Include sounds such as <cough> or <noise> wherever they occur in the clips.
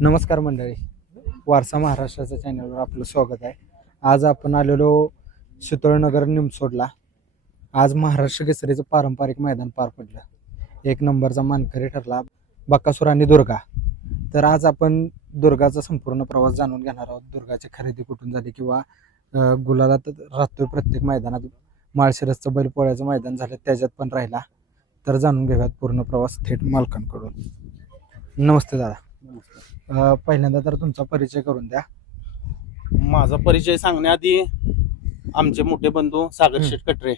नमस्कार मंडळी. वारसा महाराष्ट्राच्या चॅनलवर आपलं स्वागत आहे. आज आपण आलेलो शितोळनगर निमसोडला. आज महाराष्ट्र केसरीचं पारंपरिक मैदान पार पडलं. एक नंबरचा मानकरी ठरला बक्कासूर आणि दुर्गा. तर आज आपण दुर्गाचा संपूर्ण प्रवास जाणून घेणार आहोत. दुर्गाची खरेदी कुठून झाली किंवा गुलालात राहतोय प्रत्येक मैदानात. माळशिरसचं बैलपोळ्याचं मैदान झालं त्याच्यात पण राहिला. तर जाणून घेऊयात पूर्ण प्रवास थेट मालकांकडून. नमस्ते दादा. नमस्कार. अ, पहिल्यांदा तर तुमचा परिचय करून द्या माझा परिचय सांगण्याआधी आमचे मोठे बंधू सागर हम्म. शेठ कटरे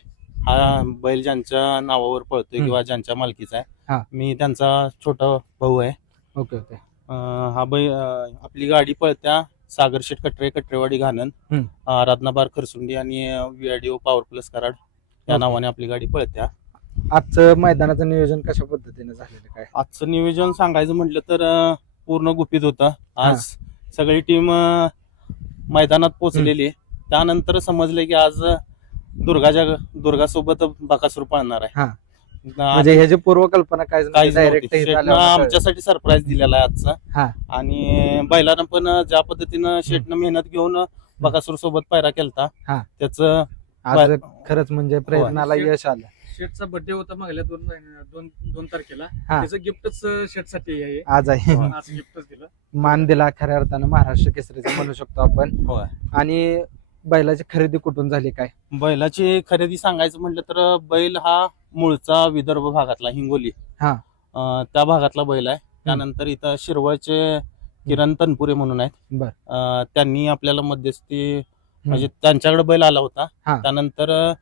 हा बैल ज्यांच्या नावावर पळतोय हम्म. किंवा ज्यांच्या मालकीचा हा. आहे मी त्यांचा छोटा भाऊ आहे ओके ओके अं, हा बैल अं, आपली गाडी पळत्या सागर शेठ कटरे कटरेवाडी घाणन हम्म. राधनाबार खरसुंडी आणि व्हीआयडीओ पॉवर प्लस कराड या ओके. नावाने आपली गाडी पळत्या आजचं मैदानाचं नियोजन कशा पद्धतीने झालेलं काय आजचं नियोजन सांगायचं म्हटलं तर अं, पूर्ण गुपित होतं. आज सगळी टीम मैदानात पोहोचलेली त्यानंतर समजले की आज दुर्गाच्या दुर्गासोबत बकासूर पळणार आहे. हा. म्हणजे ह्याची पूर्वकल्पना काय डायरेक्ट आमच्यासाठी सरप्राईज दिलेला आहे आजचा. आणि बैलानं पण ज्या पद्धतीनं शेटनं मेहनत घेऊन बकासूर सोबत पायरा केलता. त्याचं खरंच म्हणजे प्रयत्नाला. यश आलं. शेटचा बर्थडे होता मागल्या दोन दोन दोन तारखेला. हा. त्याचं गिफ्टच शेटसाठी आहे. आज आहे आज गिफ्टच दिलं. मान दिला खऱ्या अर्थानं महाराष्ट्र केसरीचं म्हणू शकतो आपण. होय. आणि बैलाची खरेदी कुठून झाली काय? बैलाची खरेदी सांगायचं म्हटलं तर बैल हा मूळचा विदर्भ भागातला हिंगोली. हा. अं, त्या भागातला बैल आहे. त्यानंतर इथं शिरवळचे किरण तनपुरे म्हणून आहेत. बर. अं, त्यांनी आपल्याला मध्यस्थी म्हणजे त्यांच्याकडे बैल आला होता. हा. त्यानंतर अं,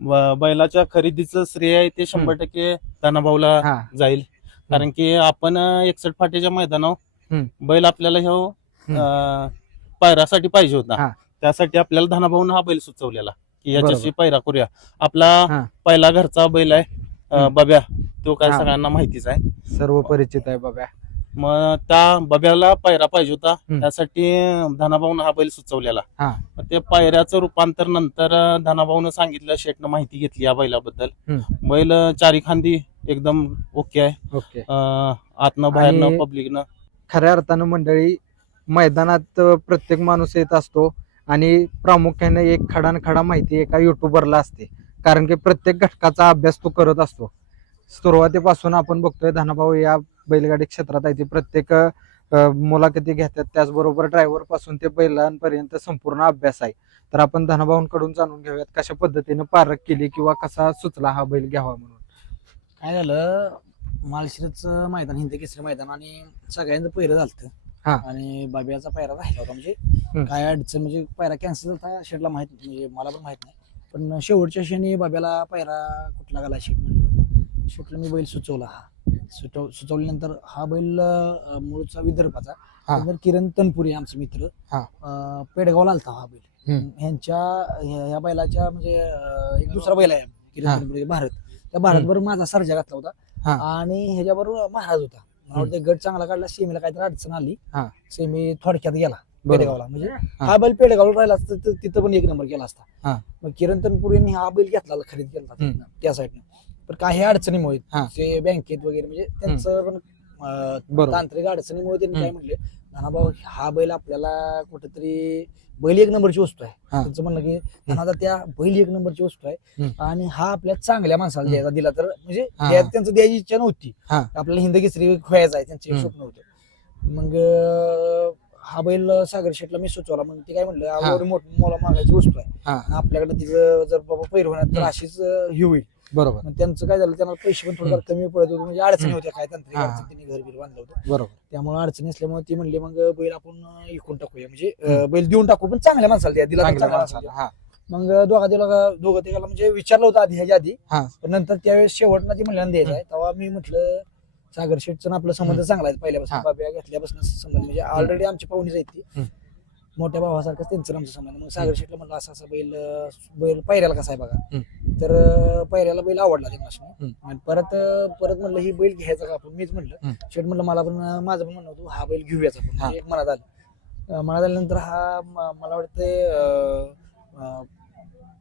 बैलाच्या खरेदीचं श्रेय आहे ते शंभर टक्के धनाभाऊला हा जाईल कारण की आपण एकसठ फाटीच्या मैदानावर हम्म. बैल आपल्याला ह्यो अं, पायरासाठी पाहिजे हा. होता त्यासाठी आपल्याला धनाभाऊन हा बैल सुचवलेला की. याच्याशी पायरा करूया आपला. पहिला घरचा बैल आहे अं. बब्या तो काय हा. सगळ्यांना माहितीच आहे सर्व परिचित आहे बाबा मग त्या बब्याला पायरा पाहिजे होता. हम्म. त्यासाठी धनाभाऊन हा बैल सुचवलेला. हा. मग ते पायऱ्याचं रूपांतर नंतर धनाभाऊनं सांगितलं शेटनं माहिती घेतली या बैलाबद्दल. हम्म. बैल चारी खांदी एकदम ओके आहे. ओके. अं, आतनं बाहेरनं आणि- पब्लिकनं खऱ्या अर्थानं मंडळी मैदानात प्रत्येक माणूस येत असतो आणि प्रामुख्याने एक खडान खडा माहिती एका युट्यूबरला असते. कारण की प्रत्येक घटकाचा अभ्यास तो करत असतो. सुरुवातीपासून आपण बघतोय धनाभाऊ या बैलगाडी क्षेत्रात आहे ते. प्रत्येक मुलाखती घेतात. त्याचबरोबर ड्रायव्हरपासून ते बैलांपर्यंत संपूर्ण अभ्यास आहे. तर आपण धनाभाऊंकडून जाणून घेऊयात कशा पद्धतीने पारख केली किंवा कसा सुचला हा बैल घ्यावा म्हणून. काय झालं माळशिरसचं मैदान हिंद केसरी मैदान आणि सगळ्यांचं पहिरं झालं हा. आणि बाबियाचा पायरा राहिला होता म्हणजे. काय अडचण म्हणजे पायरा कॅन्सल झाला शेटला माहीत म्हणजे मला पण माहीत नाही. पण शेवटच्या क्षणी बाब्याला पायरा कुठला घाला शेट म्हणलं. शेटला मी बैल सुचवला हा. सुचव सुचवल्यानंतर हा बैल अं, मूळचा विदर्भाचा हा. नंतर किरण तनपुरी आमचे मित्र हा. अं, पेडगावला आलता हा बैल हम्म. ह्यांच्या ह्या ह्या बैलाच्या म्हणजे अं, एक दुसरा बैल आहे किरण. तनपुरी भारत त्या भारत बरोबर माझा सर्जा घातला होता. आणि ह्याच्याबरोबर महाराज होता मला वाटतं गट चांगला काढला सेमीला काहीतरी अडचण आली हा. सेमी थोडक्यात गेला बरोबर पेडगावला म्हणजे हा. बैल पेडगावला राहिला असता तर तिथं पण एक नंबर केला हा. असता मग किरण तनपुरेने हा बैल घेतला खरेदी केला हम्म. तिथनं, त्या साईडनं पण काही अडचणीमुळे हा. ते बँकेत वगैरे म्हणजे त्यांचं पण अं, बरोबर तांत्रिक अडचणीमुळे त्यांनी काय. म्हणले नानाभाऊ हा बैल आपल्याला कुठेतरी बैल एक नंबरची वस्तू आहे हा. त्यांचं म्हणणं की नाना त्या बैल एक नंबरची वस्तू आहे हम्म. आणि हा आपल्या चांगल्या माणसाला हम्म. द्यायचा दिला तर म्हणजे हा. द्या- त्यांचं द्यायची इच्छा नव्हती हा. आपल्याला हिंद केसरी खोयाचा आहे त्यांचे हम्म. स्वप्न होतं मग अं, हा बैल सागर शेटला मी सुचवला मग ते काय म्हणलं हा. आवड मोठ मोला मागायची वस्तू आहे हा आणि आपल्याकडे तिचं जर बाबा पैर होणार तर हम्म. अशीच अं, हे होईल बरोबर मग त्यांचं काय झालं त्यांना पैसे पण थोडं कमी पडत होते म्हणजे अडचणी. होत्या काय तांत्रिक हा. अडचण त्यांनी घर बीर बांधलं होतं बरोबर त्यामुळे अडचणी असल्यामुळे ती म्हणली मग बैल आपण इकून टाकूया म्हणजे अं, बैल देऊन टाकू पण चांगल्या माणसाला द्या दिला तर चांगल्या चांगल्या माणसाला माणसाला हा द्या. मग दोघा तिला दोघं तिघाला म्हणजे विचारलं होतं आधी ह्याच्या आधी हा. पण नंतर त्यावेळेस शेवटला ती म्हणल्यानं द्यायचं आहे तेव्हा मी म्हटलं सागर शेठचं आपलं संबंध. चांगला आहे पहिल्यापासून हा. बाब्या घेतल्यापासून संबंध म्हणजे ऑलरेडी आमची पाहुणीच आहेत ती हम्म. मोठ्या भावासारखंच त्यांचं आमचं संबंध. मग सागर शेठला म्हणलं असा असा बैल बैल पायऱ्याला कसा आहे बघा. तर पायऱ्याला बैल आवडला हम्म. आणि परत परत म्हणलं ही बैल घ्यायचा का आपण? मीच म्हणलं. शेठ म्हणलं मला पण माझं पण म्हणणं होतं हा बैल घेऊयाच आपण. एक मनात आलं. मनात आल्यानंतर हा मला वाटतं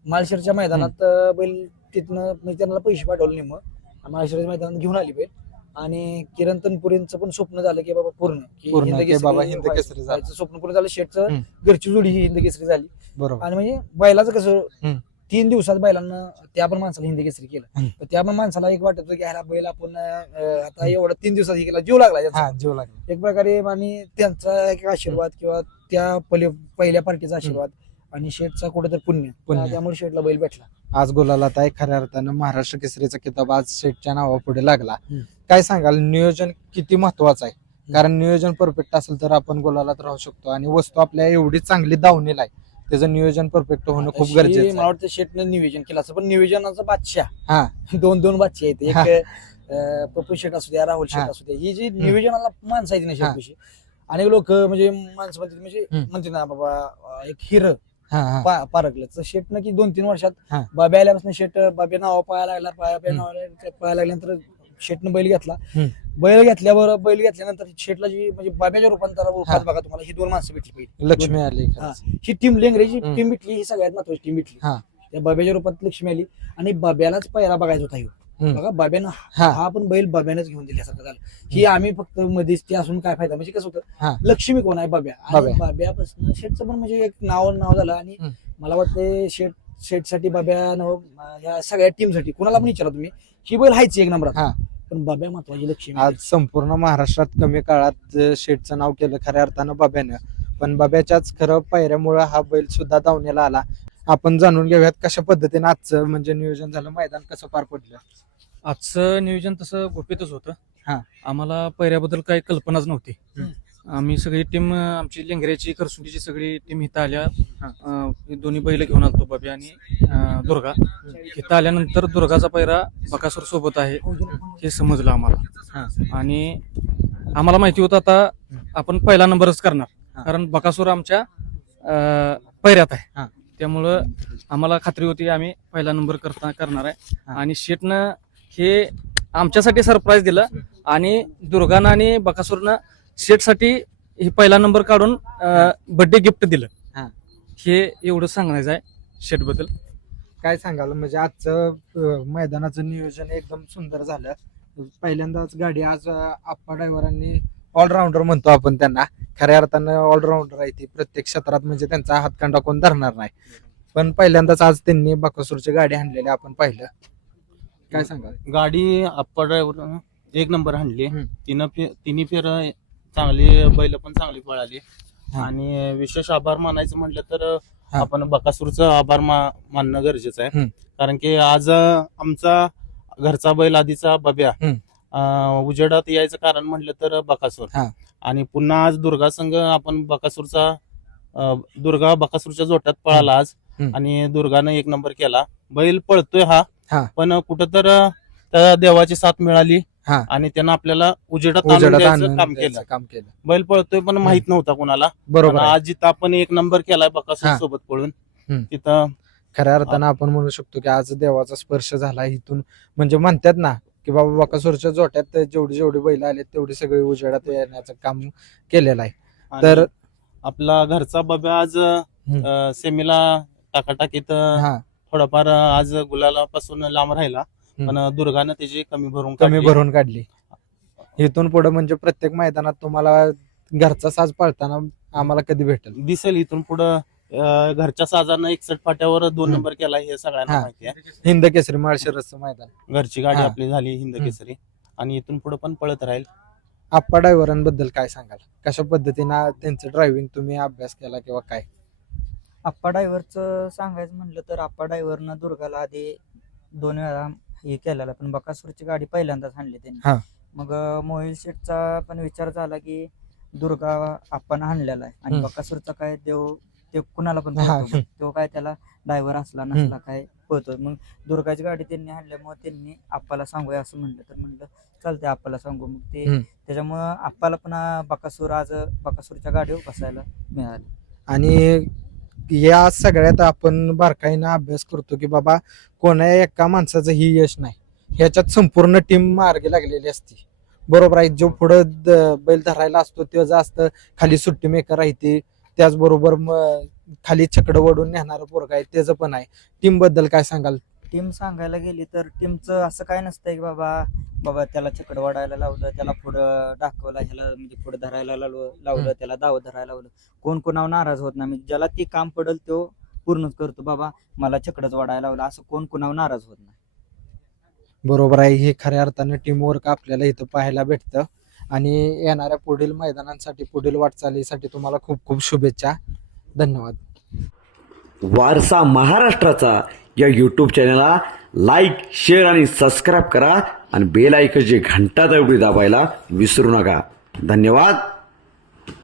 माळशिरच्या मैदानात बैल तिथनं म्हणजे त्यांना पैसे पाठवले नाही मग. माळशिरच्या मैदानात घेऊन आली बैल. आणि किरण तनपुरेंचं पण स्वप्न झालं की बाबा पूर्ण की पूर्ण, हिंद की केसरी बाबा हिंद व्हायचं- केसरी झालं. व्हायचं स्वप्न पूर्ण झालं शेटचं हम्म. घरची जोडी ही हिंद केसरी झाली बरोबर आणि म्हणजे बैलाचं कसं. तीन दिवसात बैलांना त्या पण माणसाला हिंदी केसरी केलं हम्म. तर त्या पण माणसाला एक वाटत होतं की ह्याला बैल आपण अं, आता एवढं तीन दिवसात हे केला जीव लागला याचा. हा जीव लागला एक प्रकारे आणि त्यांचा एक आशीर्वाद किंवा त्या पहिले पहिल्या पार्टीचा आशीर्वाद आणि शेठचा कुठेतरी पुण्य पुण्य. त्यामुळे शेठला बैल भेटला आज गुलालात आहे खऱ्या अर्थानं महाराष्ट्र केसरीचा किताब आज शेटच्या नावापुढे लागला हम्म. काय सांगाल नियोजन किती महत्वाचं आहे कारण नियोजन परफेक्ट असेल तर आपण गुलालात राहू शकतो आणि वस्तू आपल्या एवढी चांगली दावणीला आहे त्याचं नियोजन परफेक्ट होणं खूप गरजेचं मला आहे वाटतं शेटनं नियोजन केलं असं पण नियोजनाचा बादशाह हा <laughs> दोन दोन बादशाह आहेत हा. एक अं, पप्पू शेट असू द्या राहुल शेट हा. असू द्या ही जी नियोजनाला माणसं आहेत ना हा. शेटपाशी अनेक लोक म्हणजे माणसं म्हणतात म्हणजे हम्म. म्हणते ना बाबा अं, एक हिर हा हा पा- पारखलं तर शेटनं की दोन तीन वर्षात हा. बाब्या आल्यापासून शेट बाब्या नाव पाहायला लागला बाब्या हम्म. नाव पाहायला लागल्यानंतर शेटनं बैल घेतला हम्म. बैल घेतल्यावर बैल घेतल्यानंतर शेटला जी म्हणजे बाब्याच्या रूपांतर हा. रूपात बघा तुम्हाला ही दोन माणसं भेटली पाहिजे लक्ष्मी आली हा. ही टीम लेंगरेची हम्म. टीम भेटली ही सगळ्यात महत्वाची टीम भेटली हा. त्या बाब्याच्या रूपात लक्ष्मी आली आणि बाब्यालाच पहिला बघायचा होता ह्यो. बघा बाब्यानं हा. हा. पण बैल बाब्यानंच घेऊन दिल्यासारखं झालं. ही आम्ही फक्त मध्येच ती असून काय फायदा? म्हणजे कसं हा. होतं लक्ष्मी कोण आहे? बाब्या. बाब्या. आणि बाब्यापासून शेठचं पण म्हणजे एक नाव नाव झालं आणि हम्म. मला वाटतं शेठ शेठसाठी बाब्या नव ह्या सगळ्या टीमसाठी कुणाला पण विचारा तुम्ही ही बैल हायच एक नंबरात. हा. पण बाब्या महत्वाची लक्ष्मी आज संपूर्ण महाराष्ट्रात कमी काळात अं, शेठचं नाव केलं खऱ्या अर्थानं बाब्यानं. पण बाब्याच्याच खरं पायऱ्यामुळं हा बैल सुद्धा दावण्याला आला. आपण जाणून घेऊयात कशा पद्धतीने आजचं म्हणजे नियोजन झालं. मैदान कसं पार पडलं? आजचं नियोजन तसं गुपितच होतं हा. आम्हाला पहिऱ्याबद्दल काही कल्पनाच नव्हती हम्म. आम्ही सगळी टीम आमची लेंगऱ्याची करसुंडीची सगळी टीम इथं आल्या. अं, दोन्ही बैल घेऊन आलतो बाबी आणि अं, दुर्गा इथं आल्यानंतर दुर्गाचा पैरा बकासूर सोबत आहे हे समजलं आम्हाला आणि आम्हाला माहिती होतं आता आपण पहिला नंबरच हा. करणार कारण बकासूर आमच्या अं, पैऱ्यात हा. आहे त्यामुळं आम्हाला खात्री होती आम्ही पहिला नंबर करता करणार आहे हा. आणि शेटनं हे आमच्यासाठी सरप्राईज दिलं आणि दुर्गानं आणि बकासूरनं शेटसाठी हे पहिला नंबर काढून बर्थडे गिफ्ट दिलं. हा. हे एवढं सांगायचं आहे शेटबद्दल काय सांगाल म्हणजे आजचं मैदानाचं नियोजन एकदम सुंदर झालं. पहिल्यांदाच गाडी आज आप्पा ड्रायव्हरांनी ऑलराऊंडर म्हणतो आपण त्यांना. खऱ्या अर्थानं ऑलराऊंडर आहे ती. प्रत्येक क्षेत्रात म्हणजे त्यांचा हातखंडा कोण धरणार नाही. पण पहिल्यांदाच आज त्यांनी बकासूरची गाडी आणलेली आपण पाहिलं. काय सांगाल गाडी अप्पा ड्रायव्हर एक नंबर हाणली हम्म. तिनं फे- तिन्ही फेर चांगली बैल पण चांगली पळाली हा. आणि विशेष आभार मानायचं म्हटलं तर हा. आपण बकासूरचं आभार मा- मानणं गरजेचं आहे. कारण की आज अं, आमचा घरचा बैल आधीचा बब्या हम्म. अं, उजेडात यायचं कारण म्हटलं तर बकासूर हा. आणि पुन्हा आज दुर्गा संघ आपण बकासूरचा अं, दुर्गा बकासूरच्या जोट्यात पळाला आज हम्म. आणि दुर्गानं एक नंबर केला बैल पळतोय हा हा. पण कुठं तर त्या देवाची साथ मिळाली हा. आणि त्यानं आपल्याला उजेडात आणून उजेडात द्यायचं आणून काम द्यायचं केलं काम केलं बैल पळतोय पण माहीत नव्हता कोणाला बरोबर पण आहे. आज जिथं आपण एक नंबर केलाय बकासूर हा. सोबत पळून हम्म. तिथं खऱ्या अर्थानं आपण म्हणू शकतो की आज देवाचा स्पर्श झाला इथून म्हणजे म्हणतात ना की बाबा बकासूरच्या जोट्यात जेवढी जेवढी बैल आले तेवढी सगळी उजेडात येण्याचं काम केलेलं आहे आणि तर आपला घरचा बब्या आज सेमीला टाकाटाकीत हा थोडाफार आज गुलालापासून लांब राहिला. पण दुर्गानं त्याची कमी भरून कमी काढली. भरून काढली इथून पुढे म्हणजे प्रत्येक मैदानात तुम्हाला घरचा साज पाळताना आम्हाला कधी भेटेल दिसेल इथून पुढं अं, घरच्या साजानं एकसठ फाट्यावर दोन हम्म. नंबर केला हे सगळ्यांना हा. माहिती आहे हिंद केसरी माळशिरसचं मैदान घरची गाडी हा. आपली झाली हिंद केसरी आणि इथून पुढे पण पळत राहील आप्पा ड्रायव्हरांबद्दल काय सांगाल कशा पद्धतीनं त्यांचं ड्रायव्हिंग तुम्ही अभ्यास केला किंवा काय आप्पा ड्रायव्हरचं सांगायचं म्हणलं तर आप्पा ड्रायव्हरनं दुर्गाला आधी दोन वेळा हे केलेलं पण बकासूरची गाडी पहिल्यांदाच आणली हा. त्यांनी मग मोहिल शेठचा पण विचार झाला की दुर्गा आपण आणलेला आहे आणि हम्म. बकासूरचा काय देव ते कुणाला पण हा. पळतो. तो काय त्याला ड्रायव्हर असला नसला काय पळतोय मग दुर्गाची गाडी त्यांनी आणल्यामुळे त्यांनी आप्पाला सांगूया असं म्हणलं तर म्हणलं चालतंय आप्पाला सांगू मग ते हम्म. त्याच्यामुळं आप्पाला पण अं, बकासूर आज बकासूरच्या गाडीवर बसायला मिळाले आणि या सगळ्यात आपण बारकाईनं अभ्यास करतो की बाबा कोणा एका माणसाचं ही यश नाही. ह्याच्यात संपूर्ण टीम मार्गी लागलेली असते. बरोबर आहे जो पुढं द- बैल धरायला असतो त्याचं असतं खाली सुट्टी मेकर राहते त्याचबरोबर मग खाली छकडं वडून नेणारं पोरग आहे त्याचं पण आहे. टीमबद्दल काय सांगाल? टीम सांगायला गेली तर टीमचं असं काय नसतंय की बाबा बाबा त्याला चकड वाढायला लावलं त्याला पुढं दाखवला ह्याला म्हणजे पुढे धरायला लावलं लावलं त्याला दाव धरायला लावलं. कोण कोणावर नाराज होत नाही. म्हणजे ज्याला ती काम पडेल तो पूर्णच करतो बाबा मला चकडच वाढायला लावलं. असं कोण कोणावर नाराज होत नाही. बरोबर आहे. हे खऱ्या अर्थानं टीमवर्क आपल्याला इथं पाहायला भेटतं. आणि येणाऱ्या पुढील मैदानांसाठी पुढील वाटचालीसाठी तुम्हाला खूप खूप शुभेच्छा. धन्यवाद. वारसा महाराष्ट्राचा या यूट्यूब चॅनलला लाईक शेअर आणि सबस्क्राईब करा आणि बेल ऐकची घंटा तेवढी दाबायला विसरू नका. धन्यवाद.